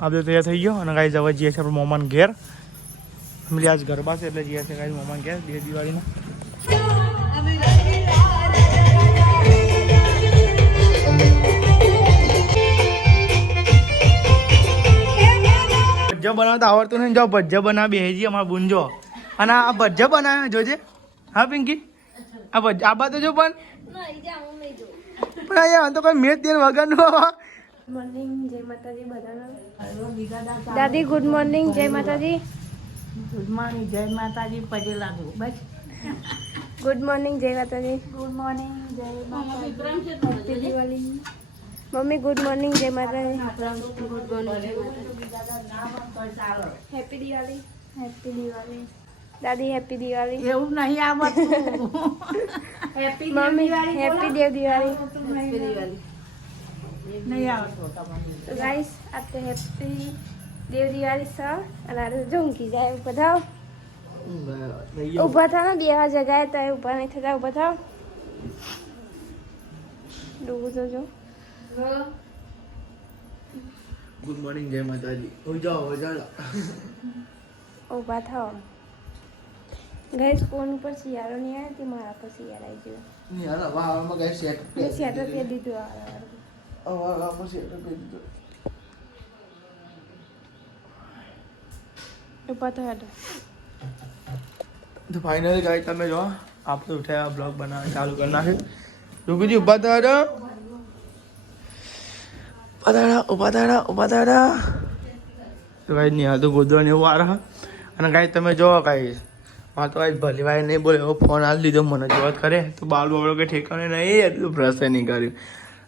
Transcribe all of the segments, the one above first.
આ બધું તૈયાર થઈ ગયો અને ગાઈસ હવે જઈએ છીએ આપણે મોમાન ઘેર. ફેમિલી આજ ગરબા છે એટલે જઈએ છીએ ગાઈસ મોમાન ઘેર બે દિવાળીના. ભજ્જા બનાવતા આવડતું નહીં. જાઓ ભજ્જા બનાવી બેસી અમારા બુંજો. અને આ ભજ્જા બનાવે જોજે. હા પિંકી આ ભજ્જા આ બાદ જો પણ અહીંયા તો કોઈ મેચ તેર વગરનું. મોર્નિંગ જય માતાજી બધાને. દાદી ગુડ મોર્નિંગ જય માતાજી. ગુડ મોર્નિંગ જય માતાજી. પગે લાગુ બસ. ગુડ મોર્નિંગ જય માતાજી. ગુડ મોર્નિંગ જય માતાજી. Happy Diwali. Mummy good morning જય માતાજી. Good morning happy Diwali. Happy Diwali. દાદી હેપી દિવાળી. એવું નહીં આવતું. Happy mummy happy Dev Diwali. Happy Diwali નહીં આવતું તમારે. તો ગાઈસ આ તો હેપી દેવ દિવાળી છે અને આ જો ઊંઘી જાય બધા. ઊભા થાવ ને બેવા જગાએ તો ઊભા નહીં થતા. ઊભા થાવ. ડૂબું તો જો. ગુડ મોર્નિંગ જય માતાજી. જાઓ ઊભા થાવ. ગાઈસ ફોન ઉપર શિયાળો નહીં આવ્યો તે મારા પર શિયાળો આવી ગયો. મેં સ્વેટર પહેરી દીધું. ઊભા થયો તો ફાઇનલી ગાઈસ તમે જો આપણે ઉઠ્યા બ્લોગ બનાવવા ચાલુ કરી નાખે. રૂકીજી ઊભા થયા. ઉભા થયા. તો ગાઈસ નહીં હાલ તો ગોદવાની એવું આ રહા. અને ગાઈસ તમે જો ગાઈસ હા તો ગાઈસ ભલી ભાઈ નહીં બોલે એવો ફોન આલી દીધો મને જોત કરે તો બાલ બાબડો કે ઠેકાણે નહીં એટલું બ્રશ નહીં કર્યું.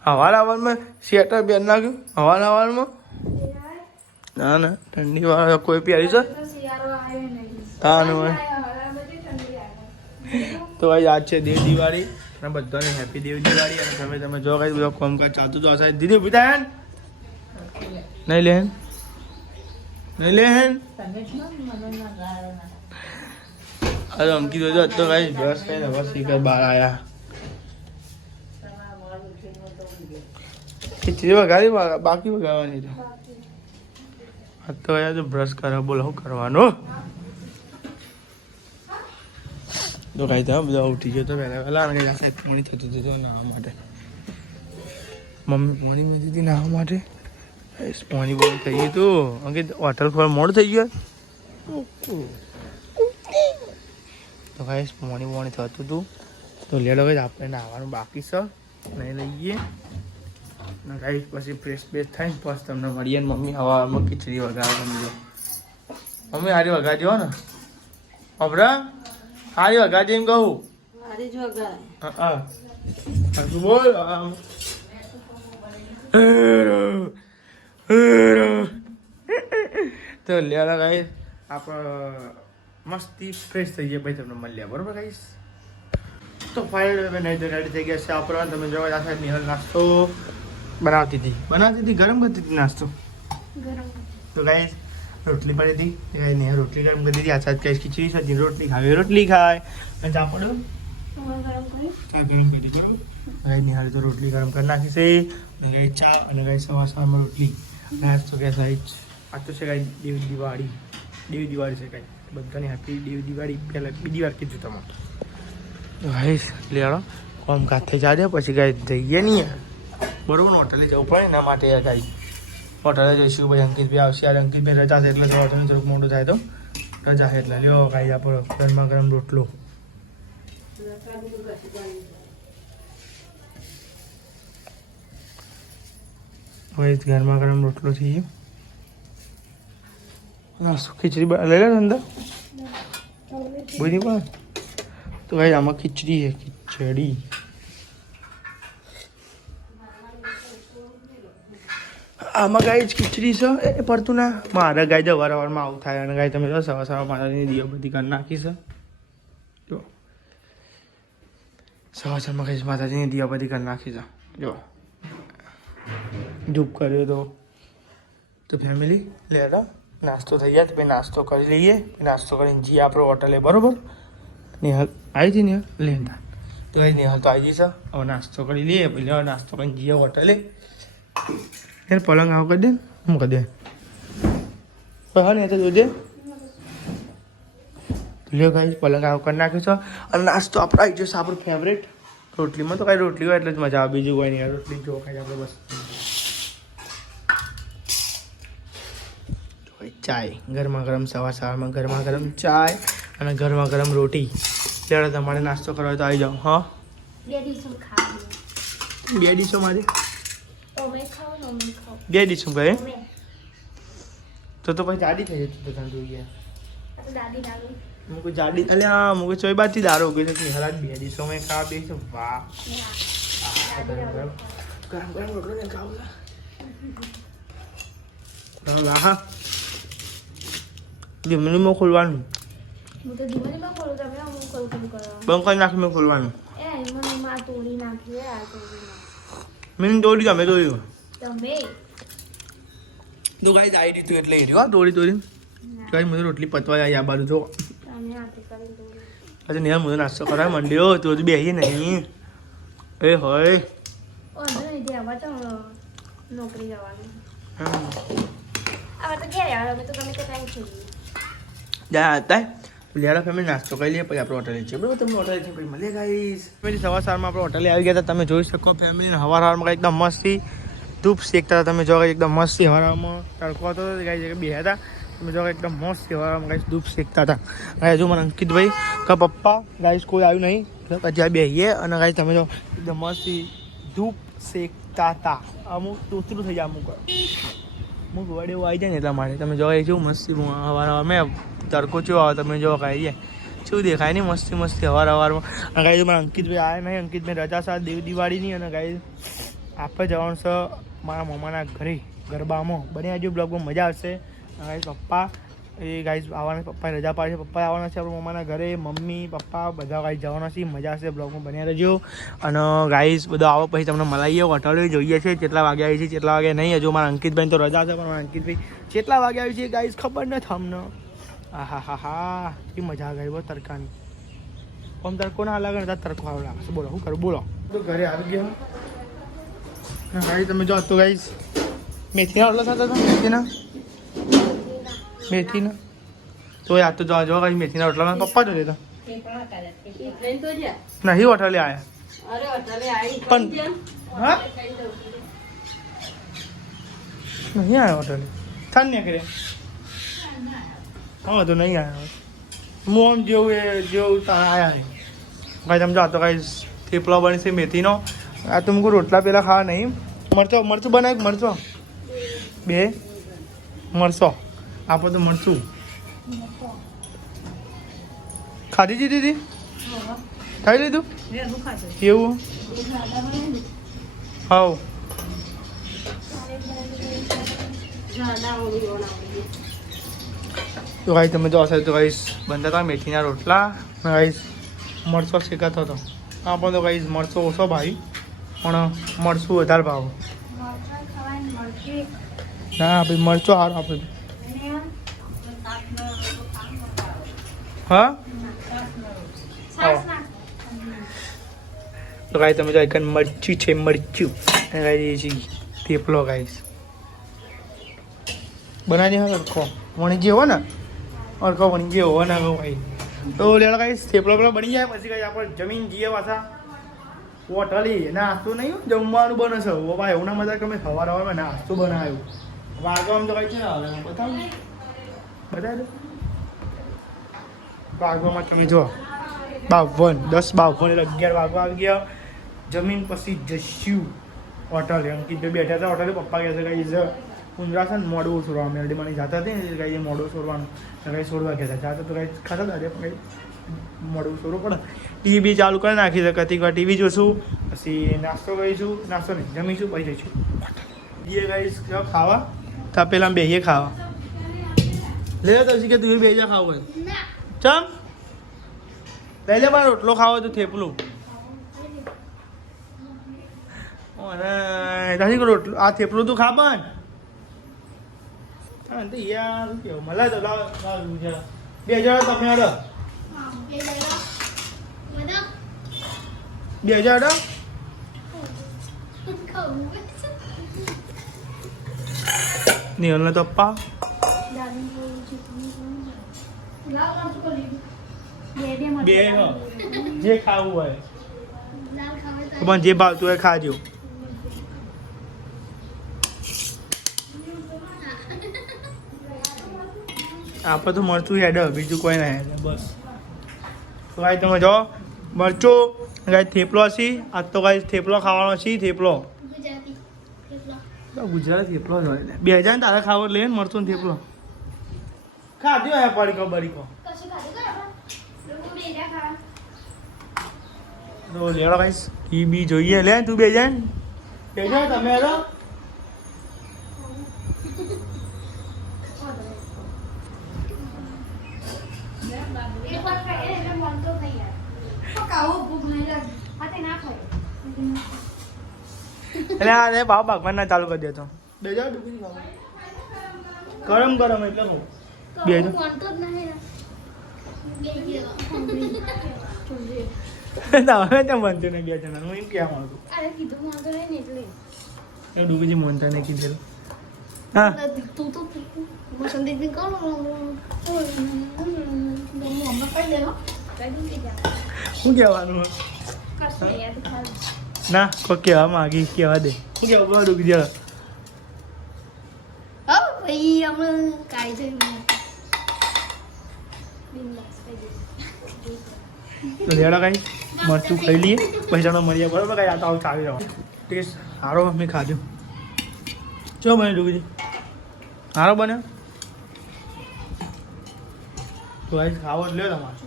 હવારમાં સ્વેટર પહેરી નાખ્યું. હવારમાં ના ના ઠંડી વાળા કોઈ પહેરી છે તો ભાઈ આજ છે દેવ દિવાળી અને બધાને હેપી દેવ દિવાળી. અને તમે જો કઈ બધો કામકાજ ચાલતું તો હશે. દીદી ઉભી નહીં લેન અરે અમકી દો તો કઈ બ્રશ કઈ હવે શીખર બહાર આવ્યા. ખીચડી વગાડી બાકી વગાડવાની તો આ તો યાર તો બ્રશ કરે બોલો શું કરવાનું. તો કાંઈ થાય બધા ઉઠી ગયો તો વહેલા અને કંઈ પાણી થતું હતું નાહવા માટે. મમ્મી પાણી મેં દીધી નાહવા માટે. પાણી બહુ થઈ ગયું હતું અંકિત હોટલ પર મોડ થઈ ગયો. તો કાંઈ પાણી થતું હતું તો લેડો કંઈ આપણે નાહવાનું બાકી છે નહીં લઈએ. ગાઈસ પછી ફ્રેશ થાય પછી તમને મળીએ. મમ્મી હવામાં ખીચડી વગાડવા મળ્યો. મમ્મી હારી વગાડ્યો ને અબરા હારી વગાડી એમ કહું. હા બોલ. તો લેલા ગાઈસ આપણે મસ્તી ફ્રેશ થઈ ગયા પછી તમને મળ્યા બરોબર ગાઈસ. તો ફાઇનલ નહીં તો રેડી થઈ ગયા છે આપણા. તમે જોવા આ સાઈડ નિહાલ નાસ્તો બનાવતી હતી ગરમ કરતી હતી નાસ્તો. તો ગાઈસ રોટલી પડી હતી ને રોટલી ગરમ કરી દીધી. આ સાઈડ કઈ ખીચડી છે રોટલી ખાવી રોટલી ખાય અને ચાપડો ગરમ કરી દીધી બરોબર. ગાઈ નિહાળી તો રોટલી ગરમ કરી નાખી છે અને ગાઈ ચા અને ગાઈ સવારમાં રોટલી નાસ્તો કે સાઈડ. આ તો છે ગાઈ દેવ દિવાળી છે ગાઈ બધાની હેપી દેવ દિવાળી. પહેલાં બીજી વાર કીધું તમારે. ગાઈસ લેડો કોમ કાથે જાડે પછી ગાઈ જઈએ નહીં બરોબર. હોટલે જવું પડે એના માટે ગાઈ હોટલે જઈશું. પછી અંકિતભાઈ આવશે. યાર અંકિતભાઈ રજા છે એટલે હોટલ થોડુંક મોટું થાય તો રજા છે એટલે લ્યો ગાઈ આપણો ગરમા ગરમ રોટલો. હવે ગરમા ગરમ રોટલો થઈ ગયો. નાસ્તો ખીચડી લઈ લે અંદર બધી પણ. તો ભાઈ આમાં ખીચડી છે ખીચડી. આમાં ગાય જ ખીચડી છે એ પડતું ના મારે ગાય તો વારવારમાં આવું થાય. અને ગાય તમે જો સવાર માતાની દીવા બધી કરી નાખી છે. જો સવારમાં કઈ માતાજીની દીવા બધી કરી નાખી છે. જો ધૂપ કર્યો તો ફેમિલી લેરા નાસ્તો થઈ જાય તો પછી નાસ્તો કરી લઈએ. નાસ્તો કરીને જઈએ આપણે હોટલે બરોબર. નિહાલ આવી હતી નિહાલ લેતા તો નિહાલ તો આવી જશે. હવે નાસ્તો કરી લઈએ પછી નાસ્તો કરીને જઈએ હોટલે. યાર પલંગ આવ કરી દે હું કરી દે હા ને તો જોજે લ્યો ગાઈસ પલંગ આવો કરી નાખ્યું છે અને નાસ્તો આપણે આવી જશે આપણું ફેવરેટ રોટલીમાં તો કાંઈ રોટલી હોય એટલે જ મજા આવે બીજું કોઈ નહીં રોટલી જો ખાઈ આપણે બસ ચાય ગરમા ગરમ સવારમાં ગરમા ગરમ ચાય અને ગરમા ગરમ રોટી ત્યારે તમારે નાસ્તો કરવો હોય તો આવી જાઓ હા 2 ડીશો મારી 2 ડીશો કહે તો પછી જાડી થઈ જતી તો તને જોઈએ મુકો જાડી અલ્યા મુકો ચોઈ બાથી દારો ગઈ છે હરાજ 2 ડીશો મેં ખા બેસો વાહ ગરમ ગરમ રોટલો ને ખાવ લા હા ધીમે ખોલવાનું બંધ કરી નાખી મેં ખોલવાનું મેં તોડી ગમે તોડ્યું તું ગાઈ આવી દીધું એટલે એ રહ્યો તોડી ગાઈ મને રોટલી પતવા જાય આ બાજુ તો અચ્છા નિહાલ મને નાસ્તો કરાય મંડ્યો તો હજુ બેસી નહીં એ હોય નોકરી જવાનું જા હતા લિયારા ફેમિલી નાસ્તો કરી લઈએ પછી આપણે હોટલે છીએ બરાબર તમને હોટલે છે પછી મળીએ ગાઈસ ફેમિલી સવારમાં આપણે હોટલે આવી ગયા હતા તમે જોઈ શકો ફેમિલીને હવારમાં એકદમ મસ્તી ધૂપ શેકતા હતા તમે જો એકદમ મસ્તી હવામાં તડકો હતો ગાઈ બે હતા તમે જો એકદમ મસ્તી હવામાં ગાઈસ ધૂપ શેકતા હતા અને હજુ મને અંકિતભાઈ કે પપ્પા ગાઈસ કોઈ આવ્યું નહીં પછી આ બેહીએ અને ગાઈસ તમે જો એકદમ મસ્તી ધૂપ શેકતા હતા અમુક તોતરું થઈ જાય અમુક વડે એવું આવી જાય ને એટલા માટે તમે જો શું મસ્તી હવાર મેં તડકો ચો આવે તમે જો ખાઈ જાય શું દેખાય નહીં મસ્તી હવારમાં અને ગાઈ મારા અંકિતભાઈ આવ્યા નહીં અંકિતભાઈ રજા સાથે દિવાળીની અને ગાઈ આપણે જવાનું છે મારા મમ્માના ઘરે ગરબામાં બને આજુ બ્લોગમાં મજા આવશે ગાઈસ પપ્પા એ ગાઈસ આવવાના પપ્પાએ રજા પાડી છે પપ્પા આવવાના છે આપણા મમ્માના ઘરે મમ્મી પપ્પા બધા ગાઈસ જવાના છે મજા આવશે બ્લોગમાં બન્યા રહેજો અને ગાઈસ બધો આવો પછી તમને મલાઈએ હોટલે જોઈએ છે કેટલા વાગે આવી છે કેટલા વાગે નહીં હજુ મારા અંકિતભાઈ તો રજા છે પણ મારા અંકિતભાઈ કેટલા વાગે આવી છે ગાઈસ ખબર નથી અમને હા એ મજા આવે ગઈ બહુ તડકાની આમ તડકો ના લાગે ને ત્યાં તડકો આવે લાગે બોલો શું કરું બોલો તો ઘરે આવી ગયા ગાઈસ તમે જો તો ગાઈસ મેથીના રોટલા થતા હતા મેથીના તો યાદ તો જો ગાઈસ મેથીના રોટલા પપ્પા જો દેતા નહીં હોટલે આવ્યા પણ હા નહીં આવ્યા હોટલે થાન ને કરે હા તો નહીં આવ્યા હું આમ જેવું આવ્યા નહીં ભાઈ તમે જાતો કાંઈ થેપલો બની છે મેથીનો આ તો મૂકું રોટલા પેલા ખાવા નહીં મરચું બનાવ્યું મરચો બે મરચો આપો તો મરચું ખાધી હતી દીદી ખાઈ લીધું એવું હા તો ગાઈસ તમે જો હશે તો ગાઈસ બનતા હતા મેથીના રોટલા ગાઈસ મરચો શેકાતો હતો આ પણ તો ગાઈસ મરચો ઓછો ભાઈ પણ મરચું વધારે ભાવ ના ભાઈ મરચો સારો આપણે હા તો ગાઈસ તમે જો એક મરચું છે મરચું ગાઈસ થેપલો ગાઈસ બનાવી દે અરખો વણી જેવો ને અરખો વણી જેવો ને ભાઈ તો લેવા ગાઈસ થેપલો પેલો બની જાય પછી ગાઈસ આપણે જમીન જઈએ પાછા હોટલી નાસ્તો નહીં જમવાનું બને છે ભાઈ એવું ના મજા કે મેં સવારમાં નાસ્તો બનાવ્યો વાગવામાં તો કઈ છે ને બતાવ બતાવી દો વાગવામાં તમે જો 52 10 52 એટલે 11 વાગવા આવી ગયા જમીન પછી જશું હોટલે અંકિતભાઈ બેઠા હતા હોટલે પપ્પા કહે છે ગાઈસ ઊંધરા છે ને મોડું છોડવાનું મેરડીમાંની જાતા હતી ને ગાઈ મોડું છોડવાનું ગાઈ છોડવા ગયા હતા જાતા તો ગાઈ ખાતા હતા પણ ગાઈ મોડું છોડવું પડે ટીવી ચાલુ કરી નાખી છે કતિક વાર ટીવી જોઈશું પછી નાસ્તો કરીશું નાસ્તો નહીં જમીશું પછી જઈશું જઈએ ગાઈસ ખાવા તો પેલા બેહીએ ખાવા લે તો કે તું બે જા ખાવ હોય ચમ લઈ લે મારો રોટલો ખાવો તો થેપલું અને તારી રોટલો આ થેપલું તું ખા પણ હા તો યાર કેવું મળે તો લાવ 2000 તમે ઓર્ડર 2000 ઓર્ડર નિહલને તો પપ્પા બે જે ખાવું હોય પણ જે ભાવતું હોય ખાજો. આપણે તો મરચું હેડ બીજું કોઈ ના હેડ બસ. તો ગાઈ તમે જો મરચું ગાઈ થેપલો છે. આજ તો ગાઈ થેપલો ખાવાનો છે. થેપલો ગુજરાતી થેપલો જ હોય. 2000 ને તારે ખાવો લે ને મરચું ને થેપલો ખાધ્યો હે પડીકો બડીકો તો લેડો ગાઈસ ઈ બી જોઈએ લે તું 2000 બેજો તમે હેલો એટલે આ રે બાપ ભગવાન ના ચાલુ કરી દેતો બેજો ડુબી ગરમ ગરમ એટલે કહું બેજો તમે તો બનતું ને 2 જણા હું એમ ક્યાં માંગુ એ ડૂબીજી મોનતા ને કીધેલું હા શું કહેવાનું ના કોઈ કહેવા માંગી કહેવા દે શું કહેવા બોલો ડૂબી જાય તો લેડો કાંઈ મરચું ખાઈ લઈએ પછી તમે મળીએ બરાબર કાંઈ આ તો આવું ચાલી રહ્યો ટેસ્ટ સારો મેં ખાધો ચો બને ડૂબીજી સારો બને તો આ ખાવો જ લ્યો તમારે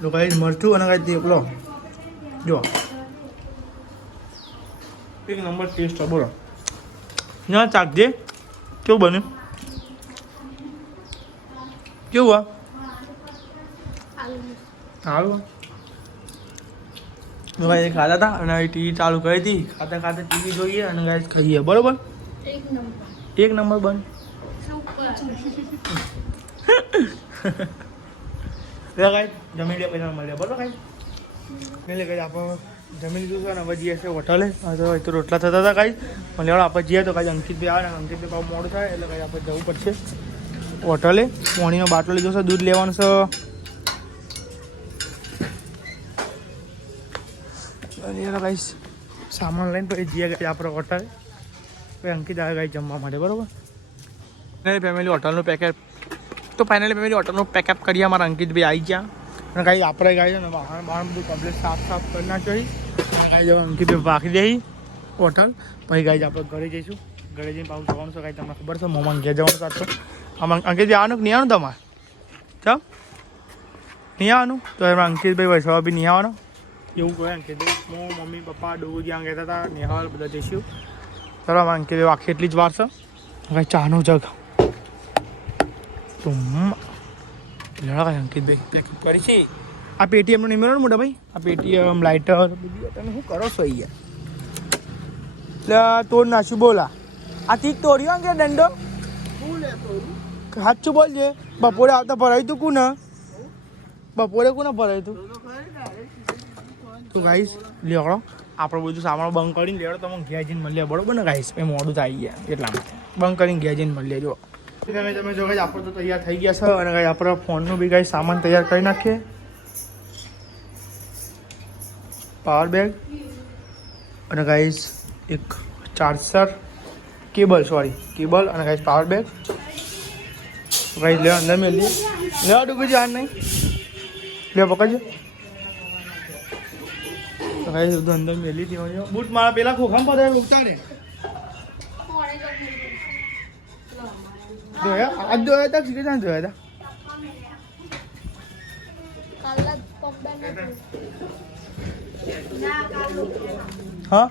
તો કાંઈ મરચું અને કાંઈ થેપલો જો એક નંબર ટેસ્ટ બોલો ના ચાખજે કેવું બન્યું કેવું સારું ભાઈ ખાતા હતા અને ટીવી ચાલુ કરી હતી ખાતા ખાતા ટીવી જોઈએ અને ગાય ખાઈએ બરોબર એક નંબર બન ગાય જમી લે પૈસા મળ્યા બરોબર કાંઈ એટલે કાંઈ આપણે જમી લીધું છે અને હવે જઈએ છે હોટલે તો રોટલા થતા હતા કાંઈ પણ લેવડો આપણે જઈએ તો કાંઈ અંકિતભાઈ આવે ને અંકિતભાઈ ભાવ મોડું થાય એટલે કાંઈ આપણે જવું પડશે હોટલે પાણીનો બાટલો લીધો છે દૂધ લેવાનું છે અને કાંઈ સામાન લઈને પછી જઈએ કાંઈ આપણે હોટલે પછી અંકિત આવે કાંઈ જમવા માટે બરાબર ફેમિલી હોટલનું પેકેટ તો ફાઇનલી ફેમિલી હોટલનું પેકઅપ કરીએ અમારા અંકિતભાઈ આવી ગયા અને કાંઈ આપણે ગાય છે ને બહાર બધું કમ્પ્લીટ સાફ કરી નાખ્યો કાંઈ જવા અંકિતભાઈ બાકી દે હોટલ પછી ગાય આપણે ઘરે જઈશું ઘરે જઈને પાછું જવાનું છે કાંઈ તમને ખબર છે મોમાં ઘેર જવાનું સાચું આમાં અંકિતભાઈ આવવાનું કે નહીં આવવાનું તમારે ચાલ નહીં આવવાનું તો એમાં અંકિતભાઈ વૈષ્ણવ બી નહીં આવવાનો એવું કહે અંકિતભાઈ હું મમ્મી પપ્પા ડોગુ જ્યાં કહેતા હતા નિહાળ બધા જઈશું ચાલો આમાં અંકિતભાઈ આખી એટલી જ વાર છે કાંઈ ચાનો જગ તો લેડા કાંઈ અંકિતભાઈ પેકઅપ કરી છે આ પેટીએમનો નહીં મેળવો ને મોટા ભાઈ આ પેટીએમ લાઇટર બધું તમે શું કરો છો અહીંયા એટલે તોડ નાખ્યું બોલા આ તીક તોડ્યો કે દંડો સાચું બોલજે બપોરે આવતા ભરાયું તું કોને બપોરે કોને ભરાયું તું તો ગાઈસ લેવડો આપણે બધું સામાન બંધ કરીને લેવડો તમે ઘેર જઈને મળીએ બરોબર ને ગાઈસ એ મોડું થઈ ગયા એટલા માટે બંધ કરીને ઘેર જઈને મળીએ જો તમે જો ગાઈસ આપણે તો તૈયાર થઈ ગયા છે અને ગાઈસ આપણે ફોનનું બી ગાઈસ સામાન તૈયાર કરી નાખીએ પાવર બેગ અને ગાઈસ એક ચાર્જર કેબલ અને ગાઈસ પાવર બેગ ગાઈસ લેવા અંદર મેળ દઈએ લેવા ડૂબી જાય નહીં લે પકડજો તો ગાઈસ બધું અંદર મેલી હતી બૂટ મારા પેલા ખોખામાં પડાય ઉચાડે જોયા આજ જોયા હતા કે ના જોયા હતા હા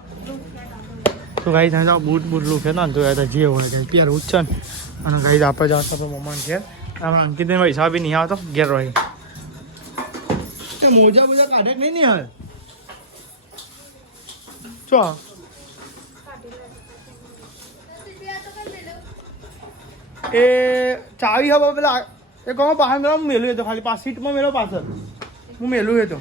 તો ગાઈ ત્યાં જાઓ બૂટ લૂકે ના જોયા હતા જે હોય જાય પહેરવું જ છે ને અને ગાઈ આપણે જાવ તો મમ્માને ઘેર આમાં અંકિતને પૈસા બી નહીં આવતો ઘેર રહી એ મોજા બોજા કાઢે નહીં ને હાલ ચો એ ચાવી હવે પેલા એ કહો બહાર મેળો મેલું હતો ખાલી સીટમાં મેળો પાછળ હું મેલું હતો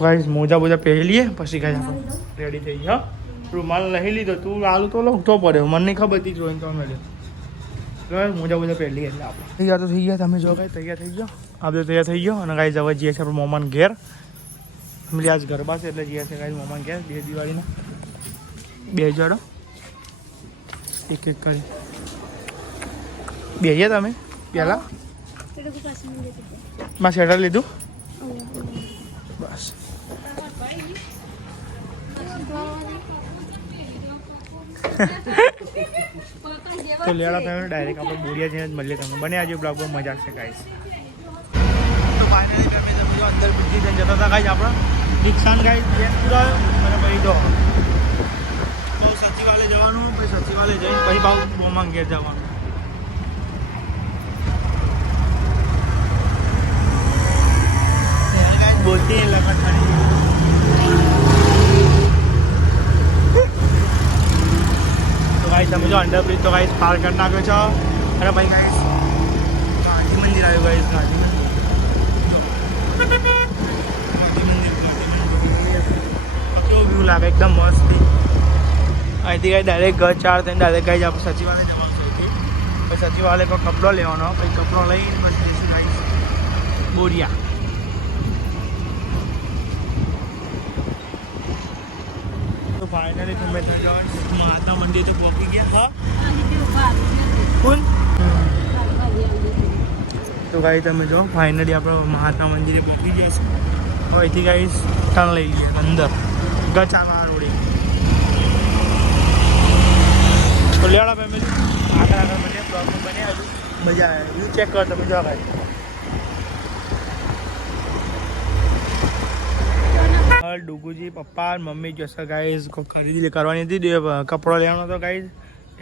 ગાઈસ મોજા બોજા પહેરી લઈએ પછી ગાઈસ આપણે રેડી થઈ ગયા. રૂમાલ નહીં લીધો તું આલુ તો લખતો પડ્યો મને નહીં ખબર હતી જોઈને તો મળ્યો. મોજા બોજા પહેરી લઈએ એટલે આપણે તૈયાર તો થઈ ગયા. તમે જો ગાઈસ તૈયાર થઈ ગયો આપણે તૈયાર થઈ ગયો અને ગાઈસ હવે જઈએ છીએ આપણે મોમાન ઘેર. ફેમિલી આજ ગરબા છે એટલે જઈએ છીએ ગાઈસ મોમાન ઘેર 2 દિવાળીના 2 જોડો એક એક કરી બેહીએ તમે પહેલાં માં સ્વેટર લીધું બસ. તો લેડા તમે ડાયરેક્ટ આપણે બોરિયા જઈને જ મળીએ તમે બને આજે બ્લોગમાં મજા આવશે ગાઈસ. તો ફાઇનલી તમે જો અંદર બીજી જઈને જતા હતા ગાઈસ આપણા રિક્ષાન ગાઈસ બેન પુરાયો અને પછી તો સચિવાલય જવાનું પછી સચિવાલય જઈને પછી બાબુ મોમાન ઘેર જવાનું. બોલતી લગન તો ગાઈસ તમે જો અંડરબ્રિજ તો ગાઈસ પાર કરી નાખ્યો છો અને ભાઈ ગાઈસ ગાંધી મંદિર આવ્યું ગાઈસ ગાંધી મંદિર કેવું વ્યૂ લાગે એકદમ મસ્ત. અહીંથી ગાઈ ડાયરેક્ટ ઘર 4 થઈને ડાયરેક્ટ ગાઈસ આપણે સચિવાલય જવાનું છે. પછી સચિવાલય પર કપડો લેવાનો પછી કપડો લઈ પછી ગાઈસ બોરિયા. તો ફાઇનલી તમે મહાત્મા મંદિર તો પહોંચી ગયા. હા કોણ તો ગાઈ તમે જો ફાઇનલી આપણે મહાત્મા મંદિરે પહોંચી ગયા છે. હવે અહીંથી ગાઈસ ટર્ન લઈ ગયા અંદર ગચામાં રોડે. તો લેવાડા ફેમિલી આગળ બને બ્લોગમાં બને હજુ મજા આવે વ્યૂ ચેક કરો તમે જો ગાઈ. ડુગુજી પપ્પા મમ્મી જોશે ગાઈઝ ખરીદી કરવાની હતી કપડો લેવાનો હતો ગાઈઝ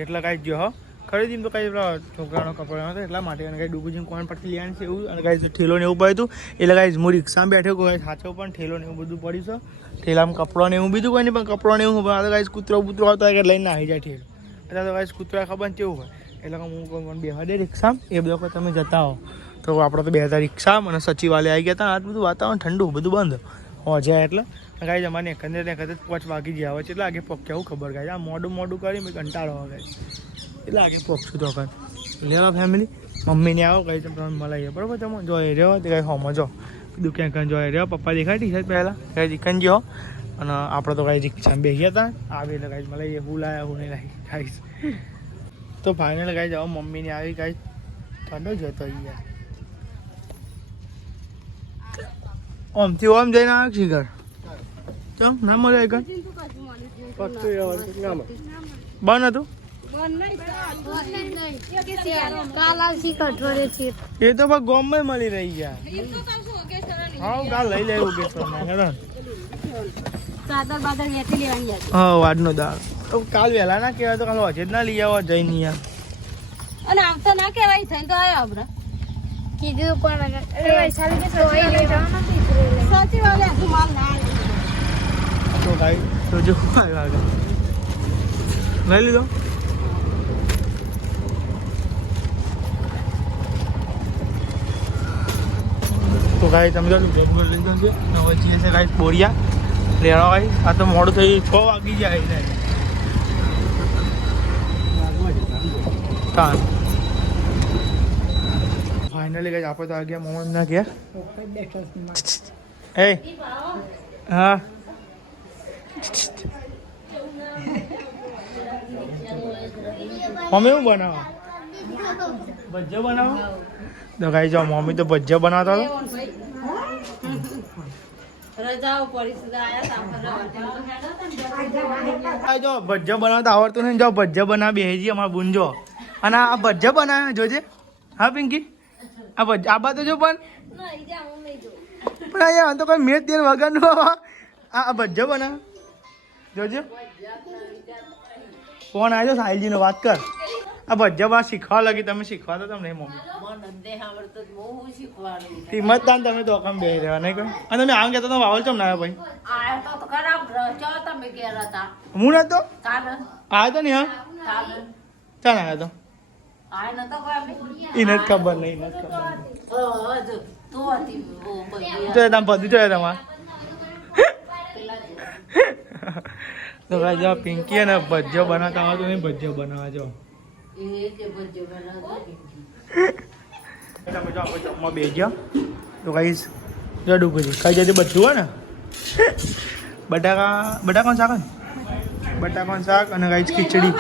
એટલે ગાઈઝ જો હો ખરીદી તો કાંઈ પેલા છોકરાનો કપડો લેવાનો હતો એટલા માટે અને કાંઈ ડુગુજીને કોણ પરથી લેવાની છે એવું અને ગાઈઝ ઠેલો ને એવું પડ્યું હતું એટલે ગાઈઝ હું રિક્ષામાં બેઠો ગાઈઝ સાચો પણ ઠેલો ને એવું બધું પડ્યું છે. ઠેલામાં કપડો ને એવું બીજું કોઈ નહીં પણ કપડો ને એવું પણ આ ગાઈઝ કૂતરો આવતા એટલે લઈને આવી જાય ઠેલો એટલે તો ગાઈઝ કૂતરા ખબર ને કેવું હોય એટલે હું કોઈ બેહવા દે રિક્ષામાં એ બધા તમે જતા હો તો આપણે તો 2 રિક્ષામાં અને સચિવાલય આવી ગયા હતા. આ બધું વાતાવરણ ઠંડુ બધું બંધ જાય એટલે ગાઈઝ અમારે એકંદરે 5 વાગી ગયા હોય છે એટલે આગે પોક કેવું ખબર ગાઈઝ આ મોડું કરી મેં કંટાળો આવે એટલે આગે પોકશું તો વખત લેવા ફેમિલી મમ્મીને આવો ગાઈઝ તમે મળાવીએ બરાબર તમે જોઈ રહ્યો તે કાંઈ હોમાં જો બધું ક્યાંક જોઈ રહ્યો પપ્પા દેખાય ટી-શર્ટ પહેલાં કાંઈ ચિકન જો અને આપણે તો કાંઈ રિક્ષામાં બેસી હતા આવી એટલે ગાઈઝ મળાવીએ હું લાયા હું નહીં લાવી ગાઈઝ. તો ફાઇનલ ગાઈઝ હવે મમ્મીને આવી ગાઈઝ ઠંડો જતો યાર ઓમથી ઓમ જઈને આવે શિખર ચમ ના મળે એક બંધ હતું એ તો બસ ગોમમાં મળી રહી ગયા. હા કાલ લઈ લેવું કે હા વાડનો દાળ તો કાલ વહેલા ના કહેવાય તો કાલ હજે જ ના લઈ આવો જઈને યાર અને આવતા ના કહેવાય થઈને તો આવ્યા આપણે કીધું પણ સચિવાલય હજુ માલ ના તો ભાઈ તો જો આગળ લઈ લીધો. તો ગાઈ તમે જો બેગ લીધો છે હવે જઈએ છે ગાઈ બોરિયા લેવા ગાઈ. આ તો મોડું થઈ 6 વાગી જાય ફાઇનલી ગાઈ આપણે તો આ ગયા મોહમ્મદ ના ગયા. એ હા મમ્મી શું બનાવો ભજીયા બનાવો તો ગાઈ જાઓ મમ્મી તો ભજીયા બનાવતા હતા જો ભજીયા બનાવતા આવડતું નહીં જાઓ ભજીયા બનાવી બેસી અમારા બુંજો અને આ ભજીયા બનાવે જોજે. હા પિંકી આ ભજીયા આ બાદ જો પણ અહીંયા તો કોઈ મેચ દેર વગરનું આ ભજીયા બનાવે જોજે. ફોન આવ્યો સાહિલજીનો વાત કર આ ભજીયા શીખવા લાગી તમે શીખવા તો તમને મમ્મી કિંમત તાન તમે તો કમ બે રહેવા નહીં કોઈ અને તમે આમ કહેતા તો વાવલ ચમ ના ભાઈ હું નતો આવ્યો તો નહીં હા ચાલ આવ્યો તો એને જ ખબર નહીં તો તમે બધું જોઈએ તમારે તો ભાઈ જો પિંકી અને ભજીયો બનાવતા આવતો નહીં, ભજીયો બનાવવા જો તમે જો આપણે જમવા બે ગયા તો કહીશ જો ડુંગળી ખાઈ જતી બધું હોય ને બટાકાનું શાક ને બટાકાનું શાક અને કહીશ ખીચડી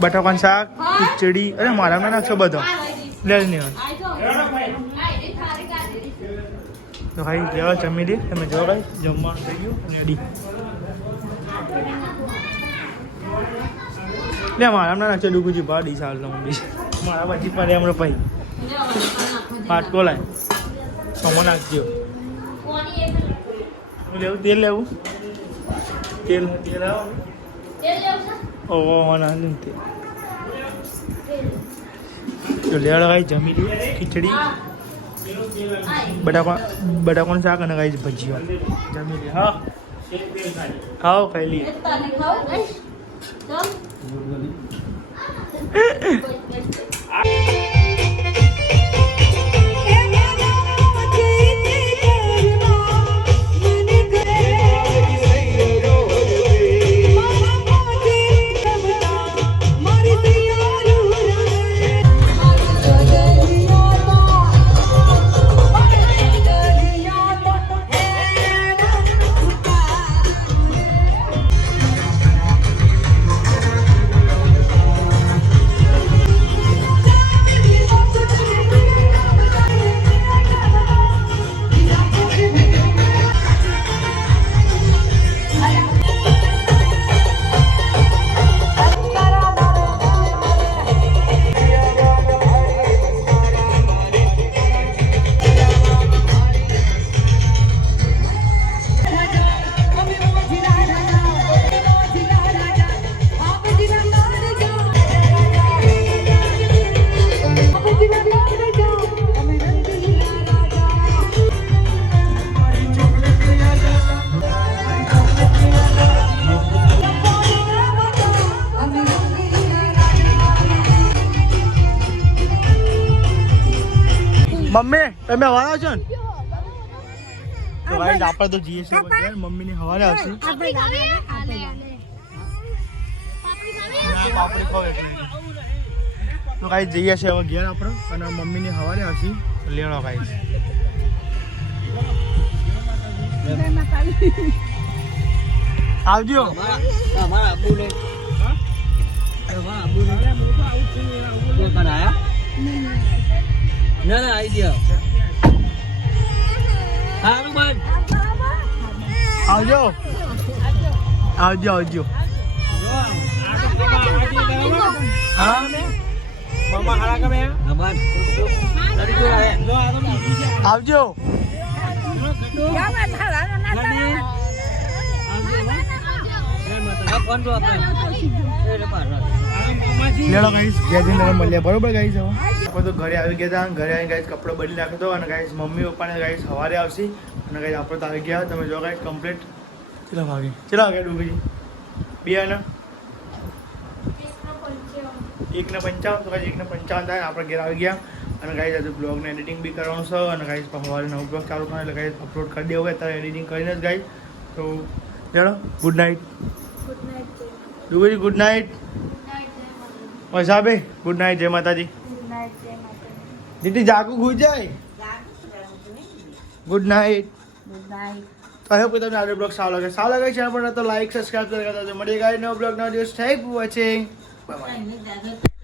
બટાકાનું શાક ખીચડી અરે મારામાં નાખશો બધો લે નહીં તો ભાઈ જેવા જમી દે તમે જો ભાઈ જમવાનું થઈ ગયું રેડી લે મારામાં નાખશો ડુંગળી ભાડી સાલ મમ્મી મારા પછી પડે હમણાં ભાઈ પાટકો લાય સમો નાખજો લેવું તેલ લેવું તેલ આવો ના તેલ તો લેવા ભાઈ જમી લે ખીચડી બટાકાનું શાક અને ગાઈસ ભજીયા જમી લે હા ખાઓ ખાઈ લઈએ મમ્મી તમે હવારે આવશો ને તો ભાઈ આપણે તો જઈએ છીએ ઘેર મમ્મી ની હવારે આવશે તો કાંઈ જઈએ છીએ હવે ઘેર આપણે અને મમ્મી ની હવારે આવશે લેવાનો કાંઈ આવજો ના આવી ગયા સારું બંધ આવજો આવજો આવજો હા મામા હારા કમે બંધ આવજો લેલો ગાઈસ ઘેર જઈને મળ્યા બરોબર ગાઈસ હવે આપણે તો ઘરે આવી ગયા હતા ઘરે આવીને ગાઈસ કપડો બદલી નાખ્યો હતો અને ગાઈસ મમ્મી પપ્પાને ગાઈસ સવારે આવશે અને ગાઈસ આપણે તો આવી ગયા તમે જો ગાઈસ કમ્પ્લીટ ચલો વાગે ડુંગળી બે ને 1:55 તો ગાઈસ 1:55 થાય આપણે ઘેર આવી ગયા અને ગાઈસ હજુ બ્લોગને એડિટિંગ બી કરવાનું છે અને ગાઈસ સવારે નવો બ્લોગ ચાલુ થાય એટલે ગાઈસ અપલોડ કરી દેવું અત્યારે એડિટિંગ કરીને જ ગાઈસ તો ચલો ગુડ નાઇટ ડુંગળી ગુડ નાઇટ સાહેબ ગુડ નાઇટ જય માતાજી દીદી જાગુ ગુજ જાય ગુડ નાઇટ તો હવે કોઈ તમને આજનો બ્લોગ સારો લાગે ચેનલ પર તો લાઈક સબસ્ક્રાઈબ કરી દેજો મળીએ ગાઈસ નવો બ્લોગ નવો દિવસ thank you watching bye bye